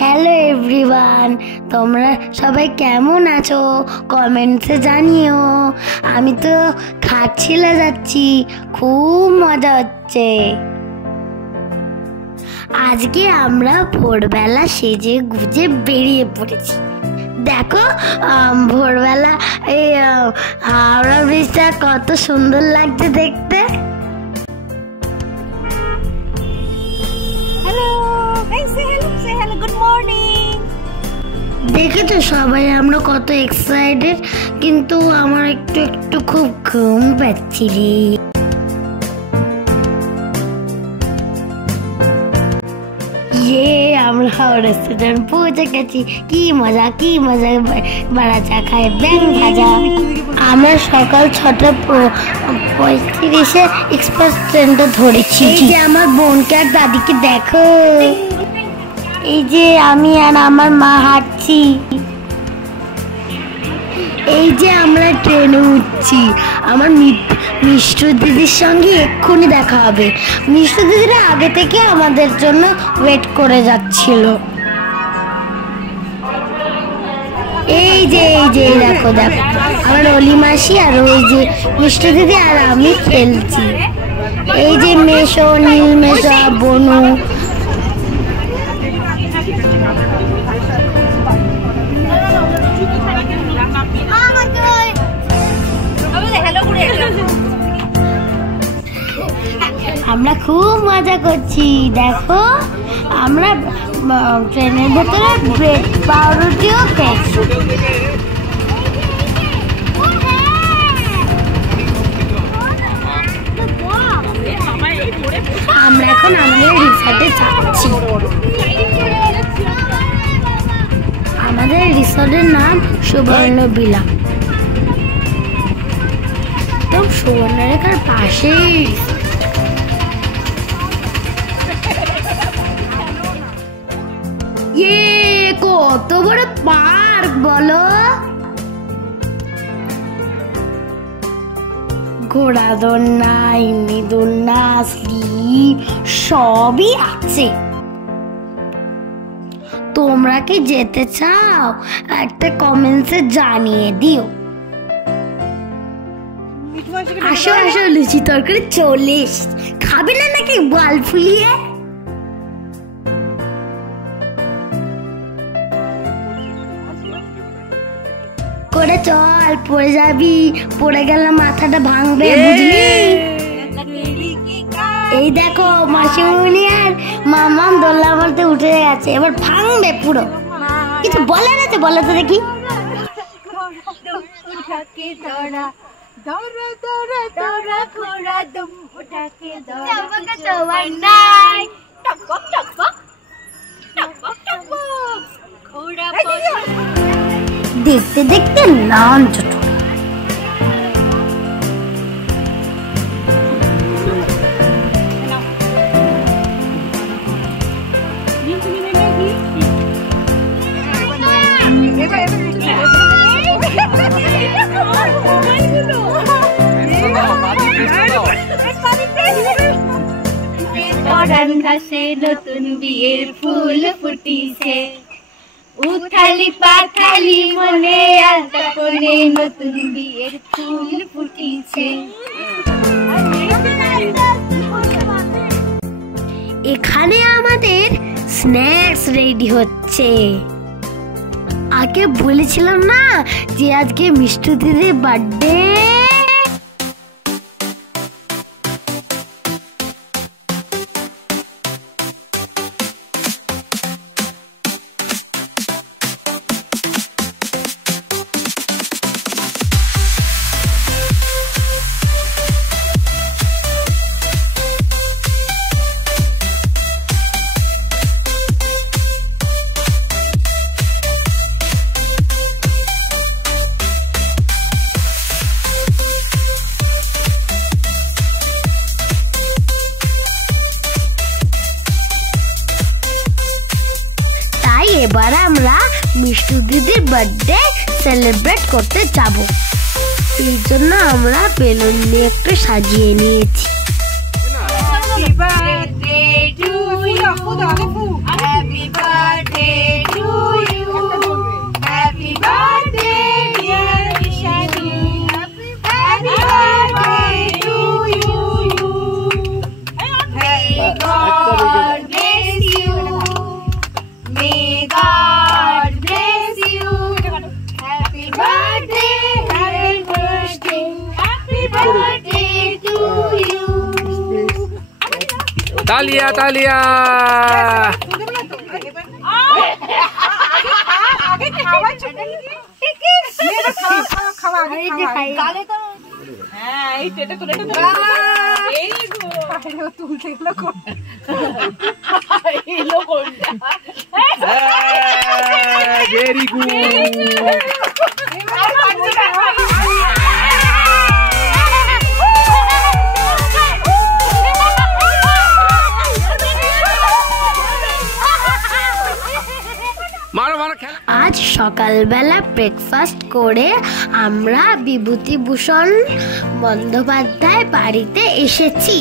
Hello everyone, তোমরা সবাই কেমন আছো কমেন্টসে জানিও। আমি তো খাচ্ছিলে যাচ্ছি, খুব মজা হচ্ছে। আজকে আমরা ভোরবেলা সেজে গুজে বেরিয়ে পড়েছি। দেখো ভোরবেলা এই হাওড়া ব্রিজটা কত সুন্দর লাগছে দেখতে। দেখেছো সবাই আমরা কত এক্সাইটেড, কিন্তু আমার একটু একটু খুব ঘুম পাচ্ছি রে। আমরা হাওড়া স্টেশন পৌঁছে গেছি। কি মজা বড়া চা খায় ব্যাং ভাজা। আমরা সকাল 6:35 এক্সপ্রেস ট্রেনটা ধরেছি। এই যে আমার বোনকে আর দাদিকে দেখো, এই যে আমি আর আমার মা হাঁটছি। এই যে আমরা ট্রেনে উঠছি। আমার মিষ্টু দিদির সঙ্গে এক্ষুনি দেখা হবে। মিষ্টু দিদিরা আগে থেকে আমাদের জন্য ওয়েট করে যাচ্ছিল। এই যে দেখো আমার অলি মাসি আর ওই যে মিষ্টু দিদি আর আমি খেলছি। এই যে মেশো, নীল মেশো, বনু। আমরা খুব মজা করছি। দেখো আমরা ট্রেনের ভেতরে ব্রেড পাউরুটিও খেয়েছি। আমরা এখন আমাদের রিসর্টে যাচ্ছি। আমাদের রিসর্টের নাম সুবর্ণবিলা। তো সুবর্ণরেখার পাশেই কত বড় পার্ক বলো। ঘোড়া দোলনা, এমনি দোলনা, স্লিপ সবই আছে। তোমরা কি যেতে চাও? একটা কমেন্টসে জানিয়ে দিও। আসো লুচি তরকারি চলে এসেছে। খাবে না নাকি গাল ফুলিয়ে? করে চল, পড়ে যাবি। পড়ে গেলে মাথাটা ভাঙবে, বুঝলি? এই দেখো মাসিমণি আর মামা দোলনা বলতে উঠে গেছে, এবার ভাঙবে পুরো। কিছু বলার আছে? বলো তো দেখি। দেখতে দেখতে লঞ্চ ঘাসে নতুন বিয়ের ফুল ফুটিছে, উথালি পাথালি মনে আলতা কোণে নতুন বিয়ের ফুল ফুটিছে। এখানে আমাদের স্ন্যাক্স রেডি হচ্ছে। আগে বলেছিলাম না যে আজকে মিষ্টু দিদির বার্থডে। এবার আমরা মিষ্টু দিদির বার্থডে সেলিব্রেট করতে যাব। এই জন্য আমরা বেলুন দিয়ে একটু সাজিয়ে নিয়েছি। Happy birthday to you. Happy birthday Talia Talia. Very good. আজ সকালবেলা ব্রেকফাস্ট করে আমরা বিভূতিভূষণ বন্দ্যোপাধ্যায় বাড়িতে এসেছি।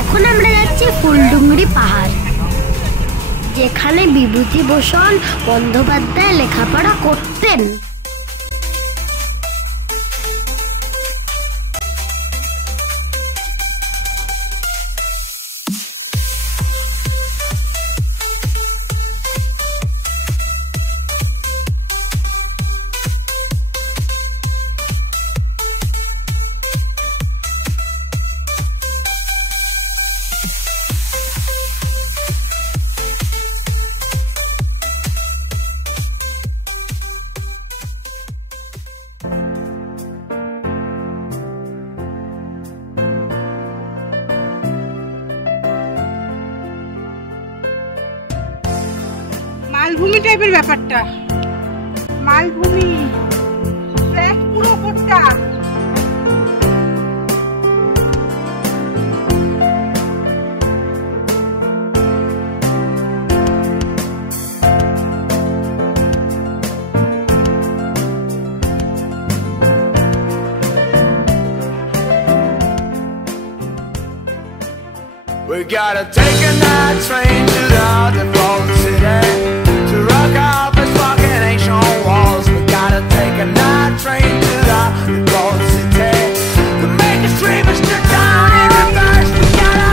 এখন আমরা যাচ্ছি ফুলডুংরি পাহাড়, যেখানে বিভূতিভূষণ বন্দ্যোপাধ্যায় লেখাপড়া করতেন। মালভূমি টাইপের ব্যাপারটা, মালভূমি পুরো ওপরটা। We gotta take a night train to the underground city to rock out the fucking ancient walls. We gotta take a night train to the underground city to make us dream and strip down in reverse. We gotta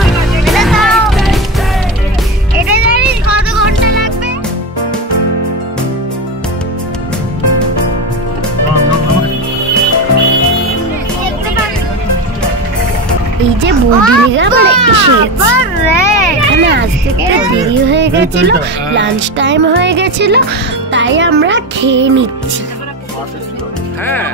এটা জানিস কত ঘন্টা লাগবে? এই যে বৌদিরা আমরা এসেছি। এখানে আসতে দেরি হয়ে গেছিল, লাঞ্চ টাইম হয়ে গেছিল, তাই আমরা খেয়ে নিচ্ছি। হ্যাঁ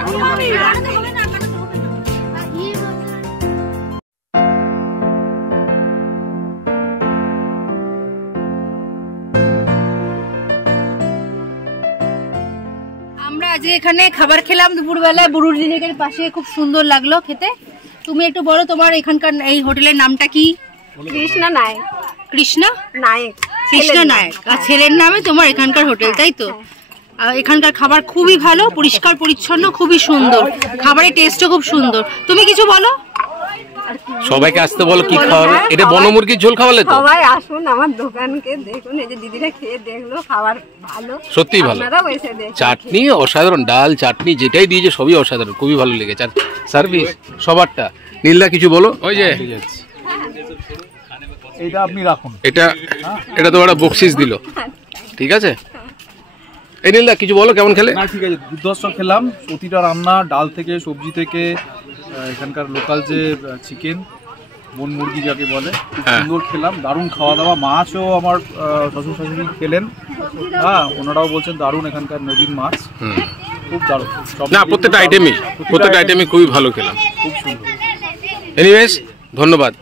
আমরা আজকে এখানে খাবার খেলাম দুপুরবেলায় বুড়ুর দিদিকের পাশে, খুব সুন্দর লাগলো খেতে। তুমি একটু বলো তোমার এখানকার এই হোটেলের নামটা কি? কৃষ্ণা নায়ক। কৃষ্ণা নায়ক, কৃষ্ণ নায়ক। আর ছেলের নামে তোমার এখানকার হোটেল, তাই তো? আর এখানকার খাবার খুবই ভালো, পরিষ্কার পরিচ্ছন্ন, খুবই সুন্দর, খাবারের টেস্টও খুব সুন্দর। তুমি কিছু বলো। সবাইকে আসতে বলো কি খাওয়াবে। এটা বনমুরগির ঝোল খাওয়ালে তো? সবাই আসুন আমার দোকানকে দেখুন, এই যে দিদিরা খেয়ে দেখলো, খাবার ভালো, সত্যি ভালো। আপনারাও এসে দেখুন। চাটনি অসাধারণ, ডাল চাটনি যেটাই দিয়েছে সবই অসাধারণ, খুবই ভালো লেগেছে। আর সার্ভিস সবারটা। নীলদা কিছু বলো। ওই যে এটা আপনি রাখুন। এটা তো একটা বকশিস দিল, ঠিক আছে? এই নীলদা কিছু বলো, কেমন খেলে? না ঠিক আছে, দুর্ধর্ষ খেলাম। প্রতিটা রান্না, ডাল থেকে সবজি থেকে, এখানকার লোকাল যে চিকেন বন মুরগি যাকে বলে, খুব সুন্দর খেলাম। দারুণ খাওয়া দাওয়া। মাছও আমার শ্বশুর শাশুড়ি খেলেন, হ্যাঁ ওনারাও বলছেন দারুণ এখানকার নদীর মাছ, খুব দারুণ। না প্রত্যেকটা আইটেমই খুবই ভালো খেলাম, খুব সুন্দর। এনিওয়েজ ধন্যবাদ।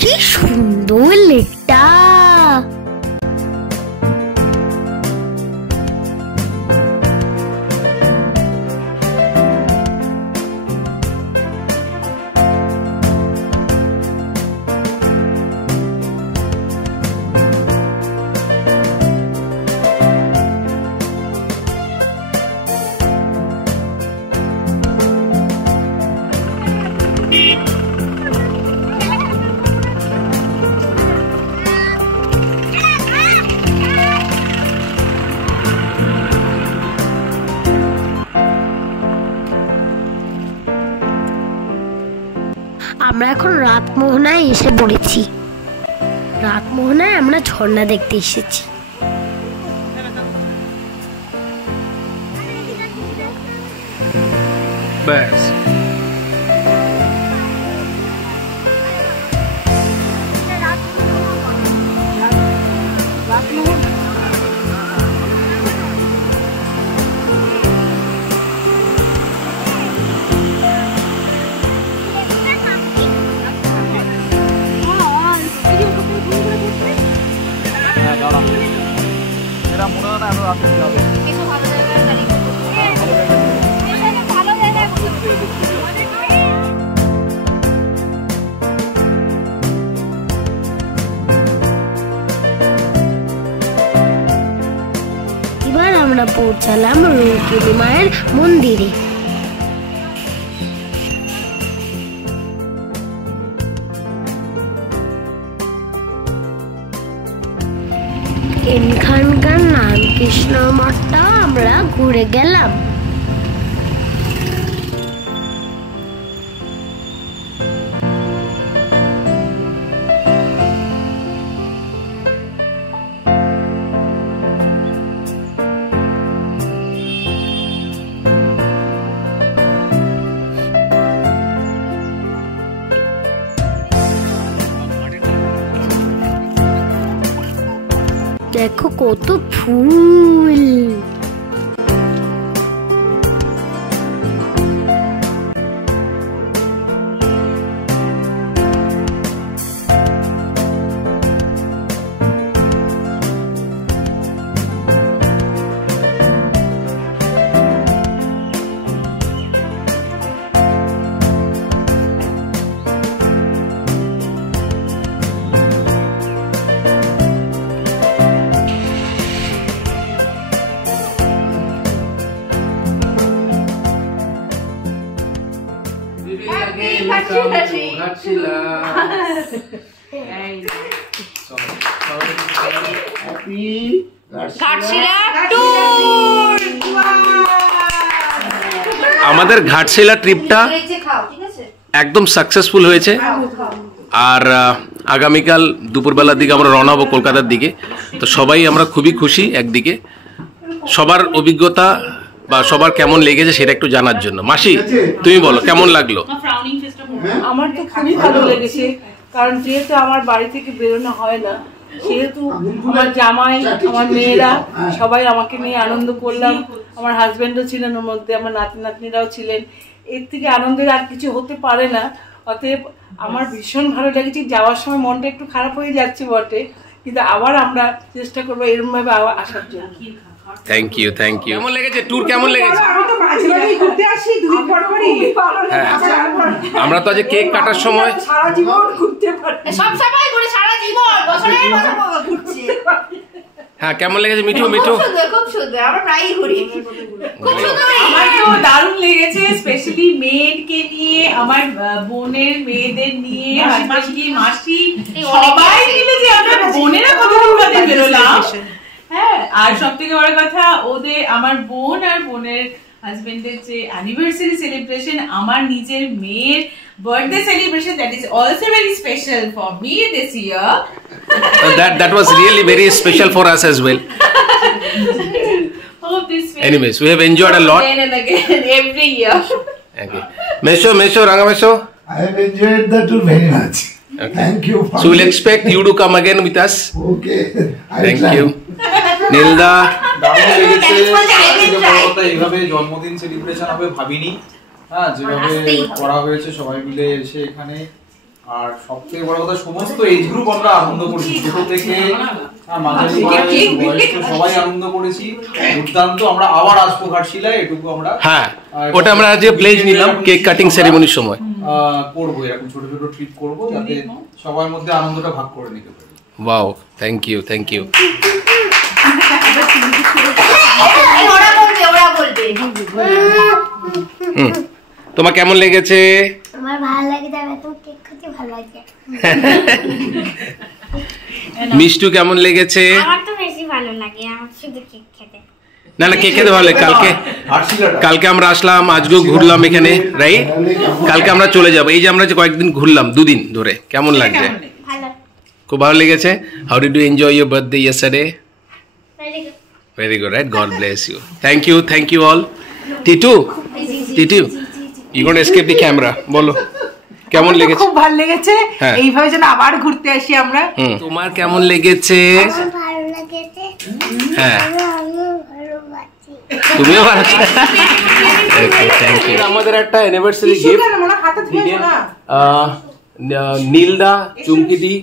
কি সুন্দর লেকটা। আমরা এখন রাতমোহনায় এসে পড়েছি। রাতমোহনায় আমরা ঝর্ণা দেখতে এসেছি। ব্যাস এরা মনে হয় না আরো রাতে যাবে। এবার আমরা পৌঁছালাম রৌকিনী মায়ের মন্দিরে। এখানকার রামকৃষ্ণ মঠটাও আমরা ঘুরে গেলাম। দেখো কত ফুল। আমাদের ঘাটশিলা ট্রিপটা একদম সাকসেসফুল হয়েছে। আর আগামীকাল দুপুরবেলার দিকে আমরা রওনা হবো কলকাতার দিকে। তো সবাই আমরা খুবই খুশি, একদিকে সবার অভিজ্ঞতা বা সবার কেমন লেগেছে সেটা একটু জানার জন্য। মাসি তুমি বলো কেমন লাগলো? আমার তো খুবই ভালো লেগেছে, কারণ যেহেতু আমার বাড়ি থেকে বেরোনো হয় না, সেহেতু আমার জামাই, আমার মেয়েরা সবাই আমাকে নিয়ে আনন্দ করলাম। আমার হাজব্যান্ডও ছিলেন ওর মধ্যে, আমার নাতি নাতনিরাও ছিলেন। এর থেকে আনন্দের আর কিছু হতে পারে না। অতএব আমার ভীষণ ভালো লেগেছে। যাওয়ার সময় মনটা একটু খারাপ হয়ে যাচ্ছে বটে, কিন্তু আবার আমরা চেষ্টা করবো এরকম ভাবে আবার আসার জন্য। Thank you. কেমন লেগেছে ট্যুর? কেমন লেগেছে? হ্যাঁ, আমরা তো আজ কেক কাটার সময় সারা জীবন ঘুরতে পারি। হ্যাঁ কেমন লেগেছে মিঠু? মিঠু খুব সুন্দর, আমরা প্রায়ই ঘুরি। আমার তো দারুণ লেগেছে, স্পেশালি মেয়েকে নিয়ে, আমার বোনের মেয়েদের নিয়ে, হাসি মাসি সবাই মিলে যে আমরা বোনেরা কতদিন বাদে বেরোলাম। হ্যাঁ, আর সব থেকে বড় কথা, ওদের আমার বোন আর বোনের হাজবেন্ডের যে অ্যানিভার্সারি সেলিব্রেশন, আমার নিজের মেয়ের birthday celebration, that is also very special for me this year. that was really very special for us as well. Hope this will Anyways, we have enjoyed a lot. again and again every year. Okay. Mesho, Ranga Mesho. I have enjoyed the tour very much. Okay. Thank you. So we'll expect you to come again with us. Okay. Thank you. Nilda. দারুণ লেগেছে। এইভাবে জন্মদিন celebration হবে ভাবিনি, হ্যাঁ যেভাবে করা হয়েছে সবাই মিলে এসে এখানে। আর সব থেকে বড় কথা, সমস্ত এজ গ্রুপ আমরা আনন্দ করেছি, ছোট থেকে মাঝারি বয়স্ক সবাই আনন্দ করেছি। দুর্দান্ত। আমরা আবার আসবো ঘাটশিলায়, এটুকু আমরা হ্যাঁ ওটা আমরা যে প্লেজ নিলাম কেক কাটিং সেরেমনির সময় করবো, এরকম ছোট ছোট ট্রিট করবো যাতে সবার মধ্যে আনন্দটা ভাগ করে নিতে পারি। Wow, thank you. তোমার কেমন লেগেছে? আমার ভালো লাগে, আমি তো কেক খেতে ভালো লাগে। মিষ্টু কেমন লেগেছে? আমার তো বেশি ভালো লাগে, আমার শুধু কেক খেতে। না কেক খেতে ভালো লাগে। কালকে আমরা আসলাম, আজকেও ঘুরলাম এখানে, রাইট? কালকে আমরা চলে যাবো। এই যে আমরা যে কয়েকদিন ঘুরলাম, 2 দিন ধরে, কেমন লাগছে? ভালো, খুব ভালো লেগেছে। How did you enjoy your birthday yesterday? Very good. Very good, right? God bless you. Thank you all. Titu, you gonna escape the camera? বলো কেমন লেগেছে? খুব ভালো লেগেছে, হ্যাঁ। এইভাবে যেন আবার ঘুরতে আসি আমরা। তোমার কেমন লেগেছে? আমার ভালো লেগেছে। হ্যাঁ, আমিও ভালো আছি। তুমিও ভালো আছো? Okay, thank you. আমাদের একটা অ্যানিভার্সারি গিফট নীলদা, চুমকিদি,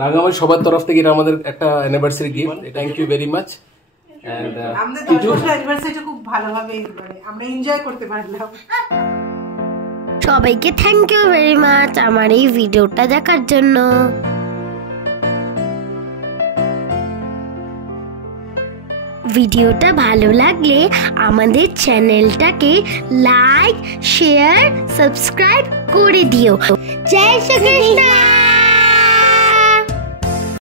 রাঙামাটি সবার তরফ থেকে এটা আমাদের একটা anniversary gift. Thank you very much. আমাদের 10 বছর অ্যানিভার্সারিটা খুব ভালোভাবে আমরা এনজয় করতে পারলাম। সবাইকে থ্যাংক ইউ ভেরি মাচ আমার এই ভিডিওটা দেখার জন্য। ভিডিওটা ভালো লাগলে আমাদের চ্যানেলটাকে লাইক, শেয়ার, সাবস্ক্রাইব করে দিও। জয় শ্রী কৃষ্ণ।